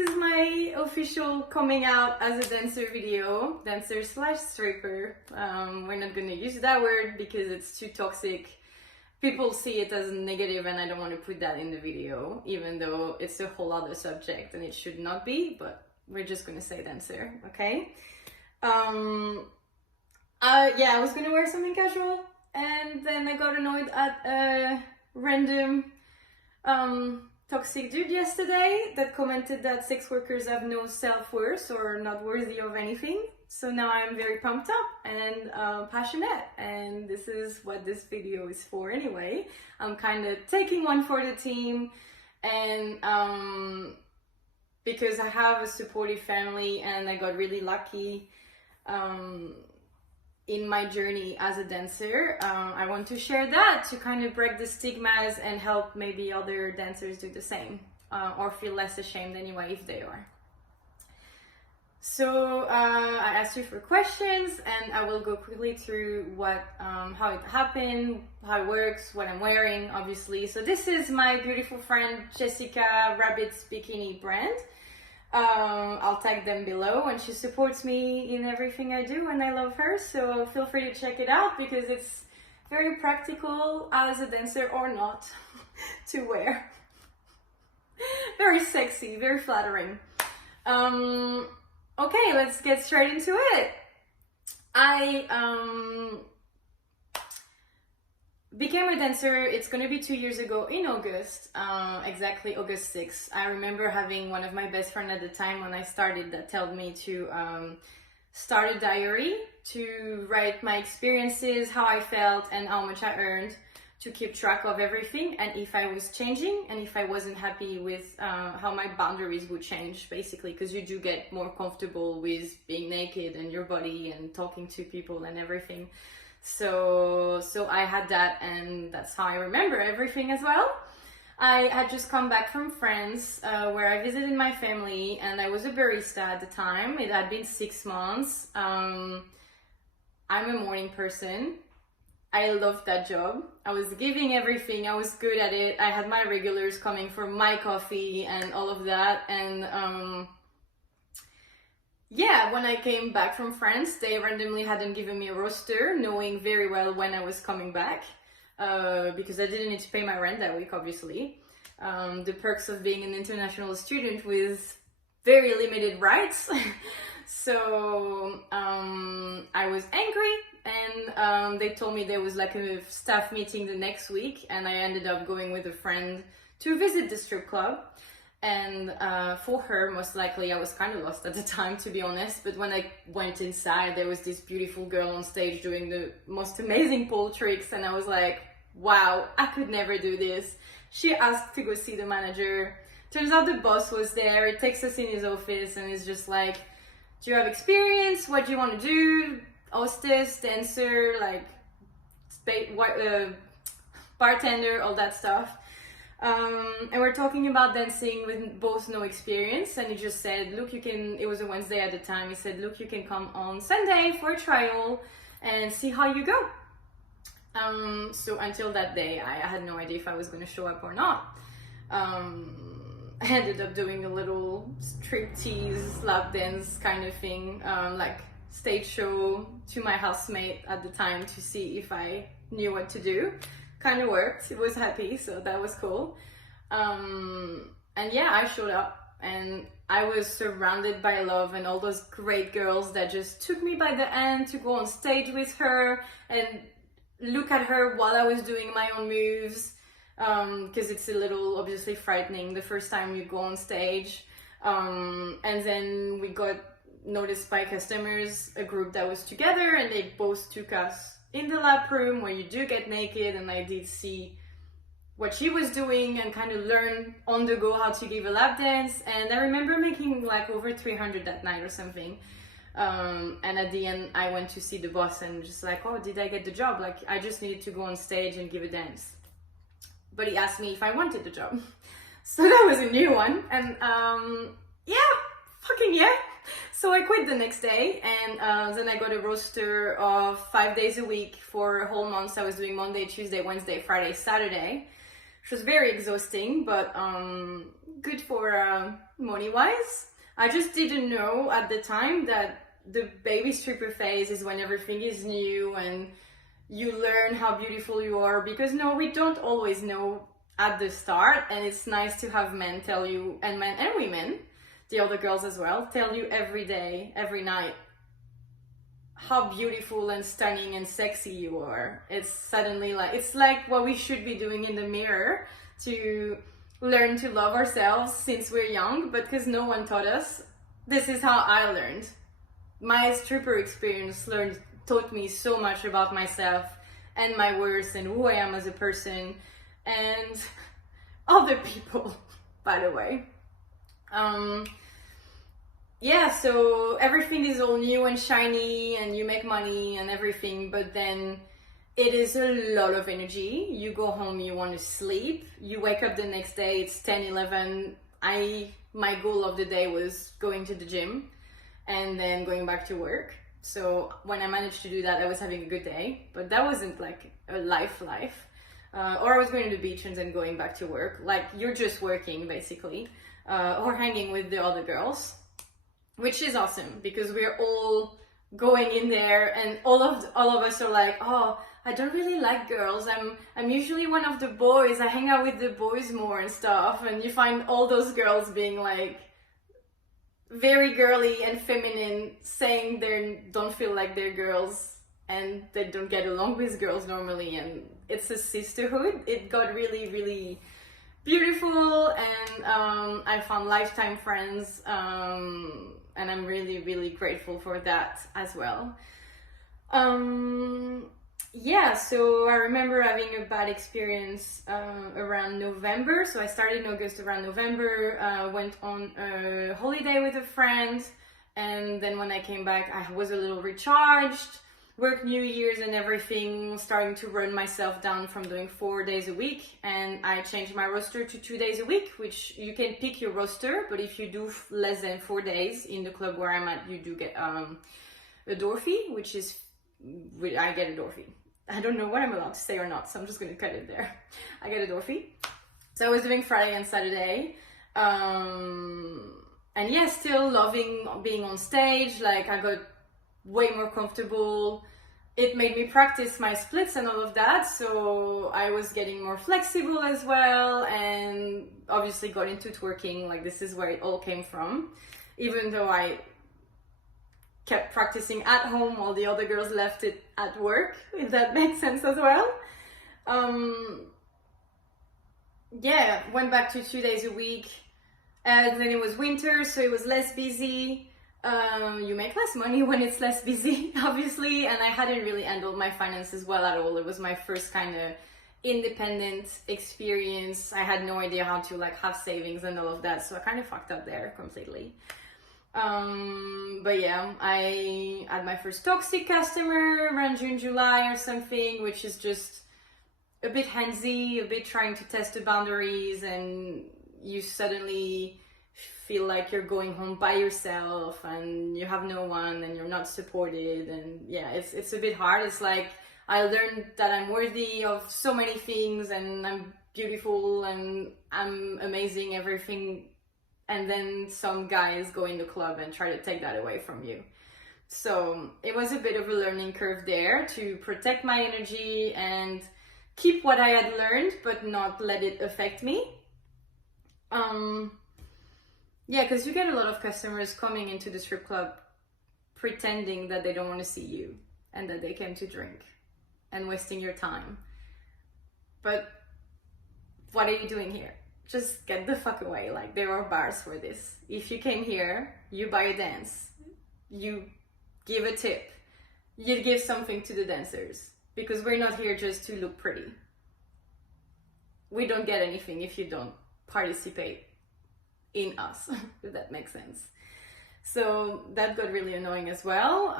is my official coming out as a dancer video, dancer slash stripper. We're not gonna use that word because it's too toxic. People see it as negative and I don't want to put that in the video, even though it's a whole other subject and it should not be, but we're just gonna say dancer, okay? Yeah, I was gonna wear something casual and then I got annoyed at a random toxic dude yesterday that commented that sex workers have no self-worth or not worthy of anything. So now I'm very pumped up and passionate, and this is what this video is for anyway. I'm kind of taking one for the team, and because I have a supportive family and I got really lucky in my journey as a dancer, I want to share that to kind of break the stigmas and help maybe other dancers do the same, or feel less ashamed anyway if they are. So I asked you for questions and I will go quickly through what, how it happened, how it works, what I'm wearing, obviously. So this is my beautiful friend Jessica Rabbit's bikini brand. I'll tag them below, and she supports me in everything I do and I love her, so feel free to check it out because it's very practical as a dancer or not to wear. Very sexy, very flattering. Okay, let's get straight into it. I became a dancer, it's gonna be 2 years ago in August, exactly August 6th. I remember having one of my best friends at the time when I started that told me to start a diary to write my experiences, how I felt and how much I earned, to keep track of everything and if I was changing and if I wasn't happy with how my boundaries would change, basically, because you do get more comfortable with being naked and your body and talking to people and everything. So I had that, and that's how I remember everything as well. I had just come back from France where I visited my family, and I was a barista at the time. It had been 6 months. I'm a morning person. I loved that job. I was giving everything. I was good at it. I had my regulars coming for my coffee and all of that. And yeah, when I came back from France, they randomly hadn't given me a roster, knowing very well when I was coming back, because I didn't need to pay my rent that week, obviously. The perks of being an international student with very limited rights. So I was angry, and they told me there was like a staff meeting the next week, and I ended up going with a friend to visit the strip club. And for her, most likely, I was kind of lost at the time, to be honest, but when I went inside, there was this beautiful girl on stage doing the most amazing pole tricks, and I was like, wow, I could never do this. She asked to go see the manager. Turns out the boss was there. He takes us in his office and is just like, do you have experience? What do you want to do? Hostess, dancer, like bartender, all that stuff. And we're talking about dancing with both no experience, and he just said, look, you can, it was a Wednesday at the time, he said, look, you can come on Sunday for a trial and see how you go. So until that day, I had no idea if I was going to show up or not. I ended up doing a little striptease, lap dance kind of thing, like stage show to my housemate at the time to see if I knew what to do. Kind of worked. It was happy, so that was cool. And yeah, I showed up and I was surrounded by love and all those great girls that just took me by the hand to go on stage with her and look at her while I was doing my own moves, because it's a little obviously frightening the first time you go on stage. And then we got noticed by customers, a group that was together, and they both took us in the lap room where you do get naked, and I did see what she was doing and kind of learn on the go how to give a lap dance. And I remember making like over 300 that night or something. And at the end I went to see the boss and just like, oh, did I get the job? Like, I just needed to go on stage and give a dance. But he asked me if I wanted the job. So that was a new one. And yeah, fucking yeah. So I quit the next day, and then I got a roster of 5 days a week for a whole month. I was doing Monday, Tuesday, Wednesday, Friday, Saturday, which was very exhausting, but good for for money-wise. I just didn't know at the time that the baby stripper phase is when everything is new and you learn how beautiful you are, because no, we don't always know at the start, and it's nice to have men tell you, and men and women, the other girls as well, tell you every day, every night, how beautiful and stunning and sexy you are. It's suddenly like, it's like what we should be doing in the mirror to learn to love ourselves since we're young, but because no one taught us, this is how I learned. My stripper experience taught me so much about myself and my worth and who I am as a person and other people, by the way. Yeah, so everything is all new and shiny and you make money and everything, but then it is a lot of energy. You go home, you want to sleep, you wake up the next day, it's 10, 11. My goal of the day was going to the gym and then going back to work. So when I managed to do that, I was having a good day, but that wasn't like a life. Or I was going to the beach and then going back to work. Like, you're just working basically, or hanging with the other girls, which is awesome because we're all going in there and all of us are like, oh, I don't really like girls. I'm usually one of the boys. I hang out with the boys more and stuff. And you find all those girls being like very girly and feminine, saying they don't feel like they're girls and they don't get along with girls normally. And it's a sisterhood. It got really, really beautiful, and I found lifetime friends, and I'm really, really grateful for that as well. Yeah, so I remember having a bad experience around November. So I started in August, around November, went on a holiday with a friend, and then when I came back, I was a little recharged, worked New Year's and everything, starting to run myself down from doing 4 days a week, and I changed my roster to 2 days a week, which you can pick your roster, but if you do less than 4 days in the club where I'm at, you do get a door fee, which is, I get a door fee. I don't know what I'm allowed to say or not, so I'm just going to cut it there. I get a door fee. So I was doing Friday and Saturday. And yeah, still loving being on stage. Like, I got way more comfortable. It made me practice my splits and all of that. So I was getting more flexible as well. And obviously got into twerking. Like, this is where it all came from. Even though I kept practicing at home while the other girls left it at work, if that makes sense as well. Yeah, went back to 2 days a week, and then it was winter, so it was less busy. You make less money when it's less busy, obviously, and I hadn't really handled my finances well at all. It was my first kind of independent experience. I had no idea how to like have savings and all of that, so I kind of fucked up there completely. But yeah, I had my first toxic customer around June, July or something, which is just a bit handsy, a bit trying to test the boundaries, and you suddenly feel like you're going home by yourself and you have no one and you're not supported, and yeah, it's a bit hard. It's like, I learned that I'm worthy of so many things and I'm beautiful and I'm amazing, everything, and then some guys go in the club and try to take that away from you. So it was a bit of a learning curve there to protect my energy and keep what I had learned, but not let it affect me. Yeah, because you get a lot of customers coming into the strip club pretending that they don't want to see you and that they came to drink and wasting your time. But what are you doing here? Just get the fuck away. Like, there are bars for this. If you came here, you buy a dance, you give a tip, you give something to the dancers, because we're not here just to look pretty. We don't get anything if you don't participate in us, if that makes sense. So that got really annoying as well.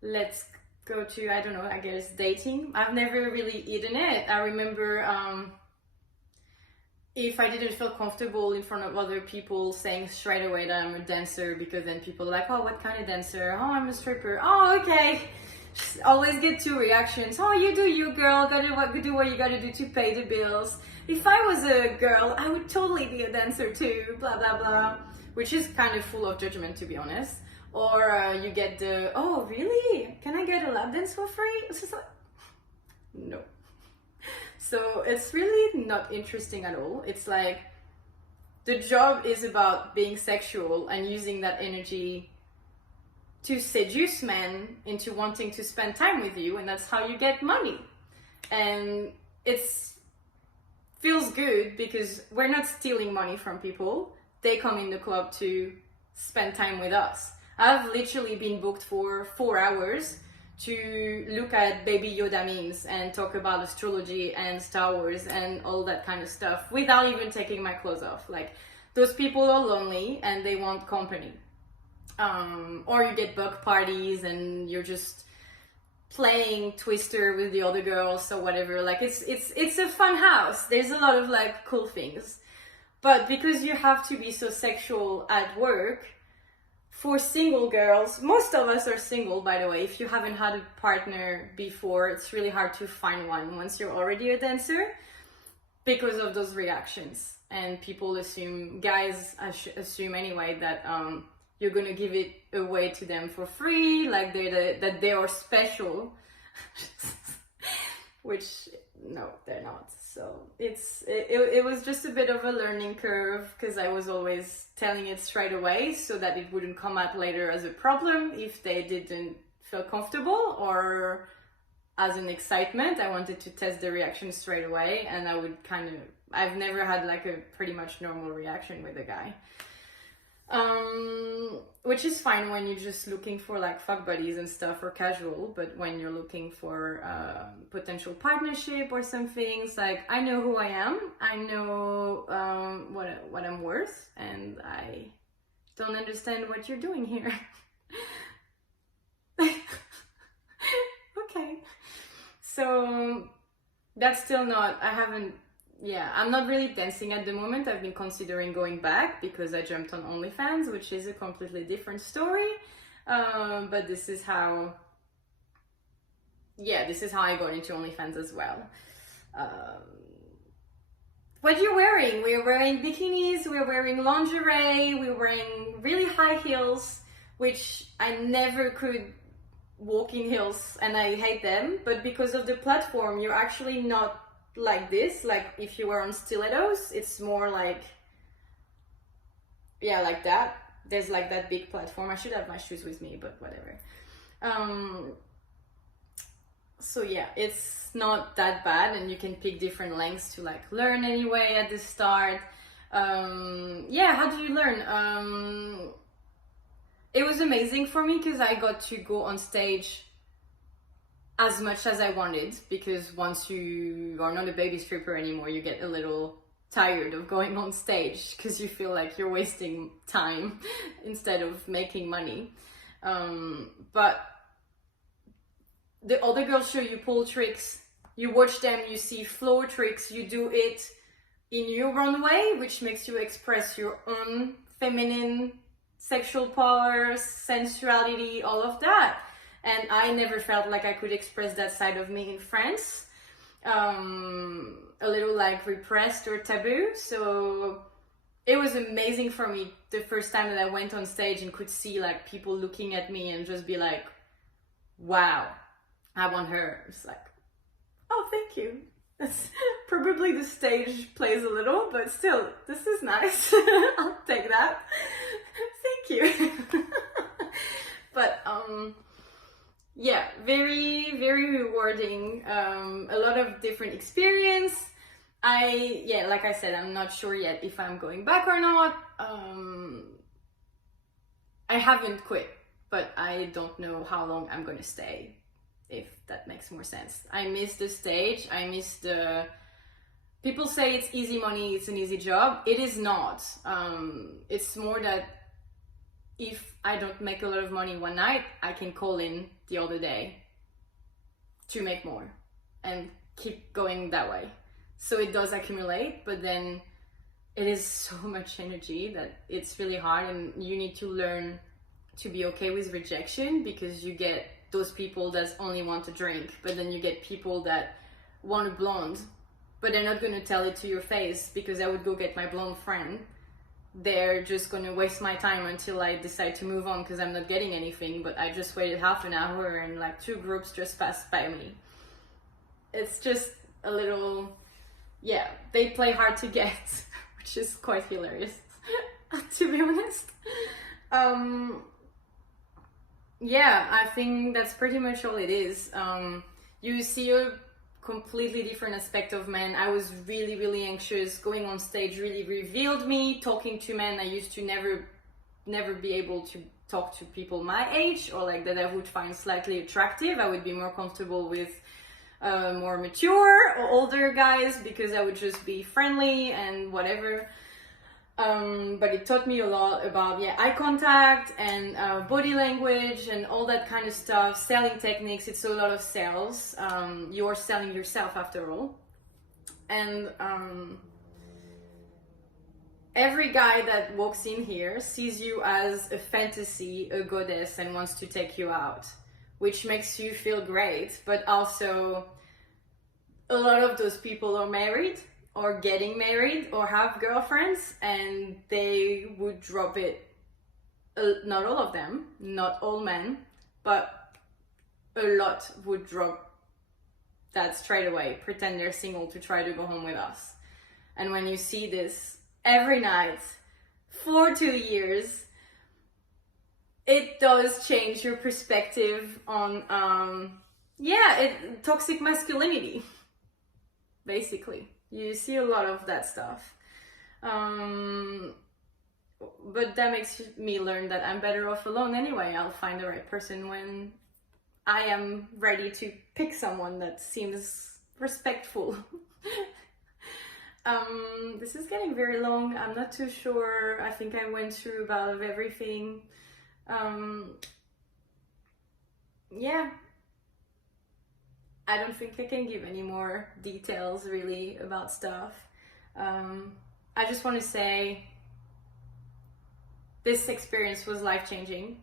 Let's go to, I don't know, I guess dating. I've never really eaten it. I remember if I didn't feel comfortable in front of other people saying straight away that I'm a dancer, because then people are like, oh, what kind of dancer? Oh, I'm a stripper. Oh, okay, Just always get two reactions. Oh, you do you, girl. Do what you gotta do to pay the bills. If I was a girl, I would totally be a dancer too. Blah blah blah, which is kind of full of judgment, to be honest. Or you get the, oh really? Can I get a lap dance for free? It's just like, no. So it's really not interesting at all. It's like the job is about being sexual and using that energy to seduce men into wanting to spend time with you, and that's how you get money. And it's feels good because we're not stealing money from people. They come in the club to spend time with us. I've literally been booked for 4 hours to look at Baby Yoda memes and talk about astrology and Star Wars and all that kind of stuff without even taking my clothes off. Like, those people are lonely and they want company. Or you get bug parties and you're just playing Twister with the other girls or whatever. Like, it's a fun house. There's a lot of like cool things. But because you have to be so sexual at work, for single girls, most of us are single, by the way. If you haven't had a partner before, it's really hard to find one once you're already a dancer because of those reactions. And people assume, guys assume anyway, that you're gonna give it away to them for free, like that they are special, which no, they're not. So it was just a bit of a learning curve because I was always telling it straight away so that it wouldn't come out later as a problem if they didn't feel comfortable or as an excitement. I wanted to test the reaction straight away, and I've never had like a pretty much normal reaction with a guy. Which is fine when you're just looking for like fuck buddies and stuff or casual, but when you're looking for potential partnership or something, it's like, I know who I am, I know what I'm worth, and I don't understand what you're doing here. Okay, so that's still not, I'm not really dancing at the moment. I've been considering going back because I jumped on OnlyFans, which is a completely different story. But this is how I got into OnlyFans as well. What are you wearing? We're wearing bikinis, we're wearing lingerie, we're wearing really high heels, which I never could walk in heels and I hate them. But because of the platform, you're actually not like this. Like if you were on stilettos, it's more like, yeah, like that. There's like that big platform. I should have my shoes with me, but whatever. So yeah, it's not that bad, and you can pick different lengths to like learn anyway at the start. Yeah, how do you learn? It was amazing for me because I got to go on stage as much as I wanted, because once you are not a baby stripper anymore, you get a little tired of going on stage because you feel like you're wasting time instead of making money. But the other girls show you pole tricks, you watch them, you see floor tricks, you do it in your own way, which makes you express your own feminine sexual power, sensuality, all of that. And I never felt like I could express that side of me in France. A little like repressed or taboo. So it was amazing for me the first time that I went on stage and could see like people looking at me and just be like, wow, I want her. It's like, oh, thank you. That's probably the stage plays a little, but still, this is nice. I'll take that. Thank you. But yeah, very, very rewarding. A lot of different experience. Like I said, I'm not sure yet if I'm going back or not. I haven't quit, but I don't know how long I'm going to stay, if that makes more sense. I miss the stage. I miss people say it's easy money, it's an easy job. It is not. It's more that if I don't make a lot of money one night, I can call in the other day to make more and keep going that way. So it does accumulate, but then it is so much energy that it's really hard, and you need to learn to be okay with rejection, because you get those people that only want to drink, but then you get people that want a blonde, but they're not going to tell it to your face because I would go get my blonde friend. They're just going to waste my time until I decide to move on because I'm not getting anything, but I just waited half an hour and like 2 groups just passed by me. It's just a little, yeah, they play hard to get, which is quite hilarious, to be honest. Yeah, I think that's pretty much all it is. You see a completely different aspect of men. I was really, really anxious. Going on stage really revealed me. Talking to men, I used to never be able to talk to people my age or like that I would find slightly attractive. I would be more comfortable with more mature or older guys because I would just be friendly and whatever. But it taught me a lot about eye contact and body language and all that kind of stuff, selling techniques. It's a lot of sales. You're selling yourself after all. And every guy that walks in here sees you as a fantasy, a goddess, and wants to take you out, which makes you feel great. But also a lot of those people are married or getting married or have girlfriends, and they would drop it. Not all of them, not all men, but a lot would drop that straight away, pretend they're single to try to go home with us. And when you see this every night for 2 years, it does change your perspective on toxic masculinity, basically. You see a lot of that stuff. But that makes me learn that I'm better off alone anyway. I'll find the right person when I am ready to pick someone that seems respectful. This is getting very long. I'm not too sure. I think I went through about everything. Yeah. I don't think I can give any more details really about stuff. I just want to say this experience was life-changing.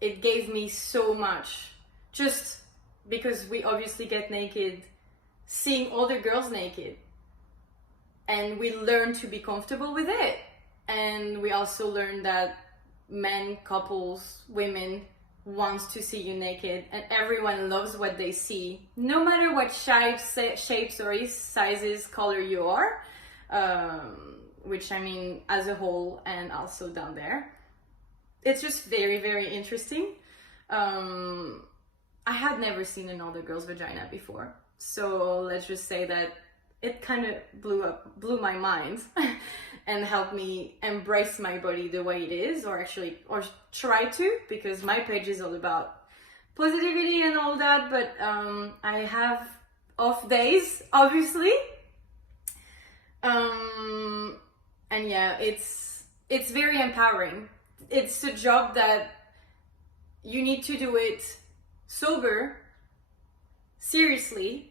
It gave me so much, just because we obviously get naked, seeing other girls naked, and we learn to be comfortable with it. And we also learn that men, couples, women wants to see you naked, and everyone loves what they see, no matter what shapes or sizes, color you are, which I mean as a whole and also down there. It's just very, very interesting. I had never seen another girl's vagina before, so let's just say that it kind of blew my mind and helped me embrace my body the way it is, or try to, because my page is all about positivity and all that, but I have off days, obviously. And yeah, it's very empowering. It's a job that you need to do it sober, seriously,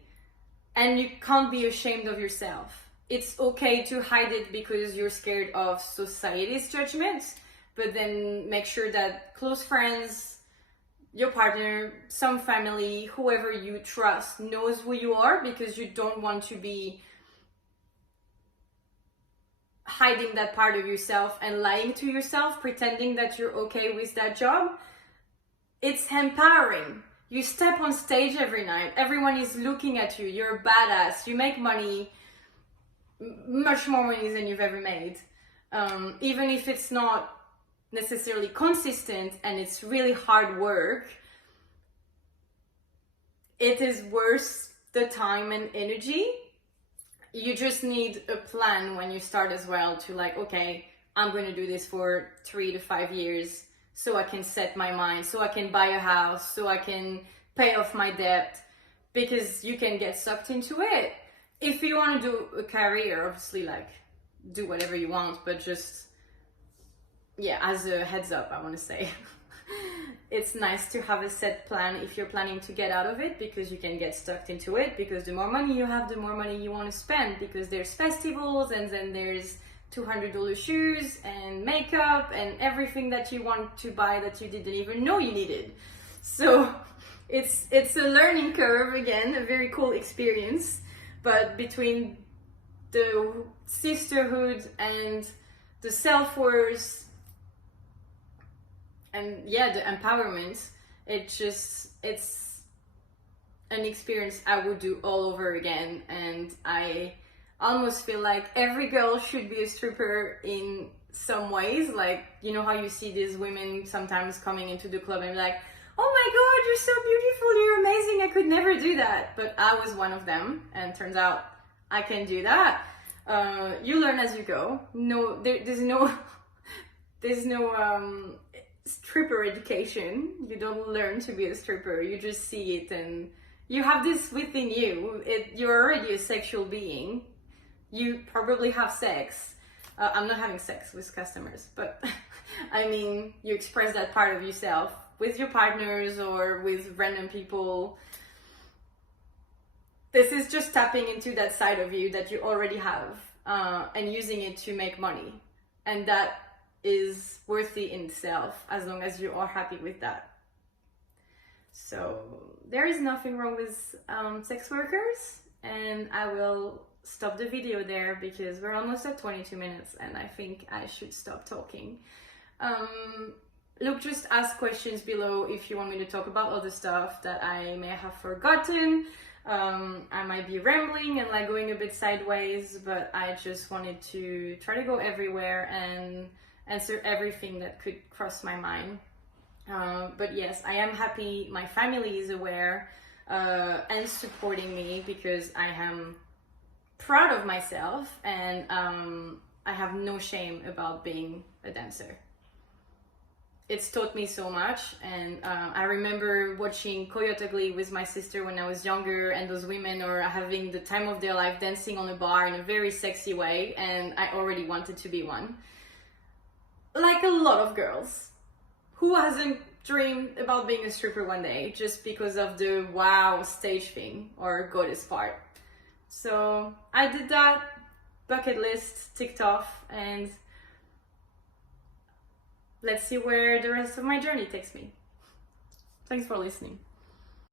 and you can't be ashamed of yourself. It's okay to hide it because you're scared of society's judgment, but then make sure that close friends, your partner, some family, whoever you trust knows who you are, because you don't want to be hiding that part of yourself and lying to yourself, pretending that you're okay with that job. It's empowering. You step on stage every night, everyone is looking at you, you're a badass, you make money, much more money than you've ever made. Even if it's not necessarily consistent and it's really hard work, it is worth the time and energy. You just need a plan when you start as well, to like, okay, I'm going to do this for 3 to 5 years so I can set my mind, so I can buy a house, so I can pay off my debt, because you can get sucked into it. If you want to do a career, obviously, like, do whatever you want, but just, as a heads up, I want to say, it's nice to have a set plan if you're planning to get out of it, because you can get stuck into it, because the more money you have, the more money you want to spend, because there's festivals, and then there's $200 shoes and makeup and everything that you want to buy that you didn't even know you needed. So it's a learning curve again, a very cool experience, but between the sisterhood and the self-worth and yeah, the empowerment, it's an experience I would do all over again. And I almost feel like every girl should be a stripper in some ways. Like, you know how you see these women sometimes coming into the club and be like, oh my god, you're so beautiful, you're amazing, I could never do that. But I was one of them, and turns out I can do that. You learn as you go. No, there's no stripper education. You don't learn to be a stripper, you just see it, and you have this within you. You're already a sexual being. You probably have sex. I'm not having sex with customers, but I mean, you express that part of yourself with your partners or with random people. This is just tapping into that side of you that you already have, and using it to make money. And that is worthy in itself, as long as you are happy with that. So there is nothing wrong with sex workers, and I will stop the video there because we're almost at 22 minutes and I think I should stop talking. Look, just ask questions below if you want me to talk about other stuff that I may have forgotten. I might be rambling and like going a bit sideways, but I just wanted to try to go everywhere and answer everything that could cross my mind. But yes, I am happy my family is aware and supporting me, because I am proud of myself, and I have no shame about being a dancer. It's taught me so much, and I remember watching Coyote Ugly with my sister when I was younger, and those women are having the time of their life dancing on a bar in a very sexy way, and I already wanted to be one. Like a lot of girls. Who hasn't dreamed about being a stripper one day just because of the wow stage thing or goddess part? So I did that, bucket list ticked off, and let's see where the rest of my journey takes me. Thanks for listening.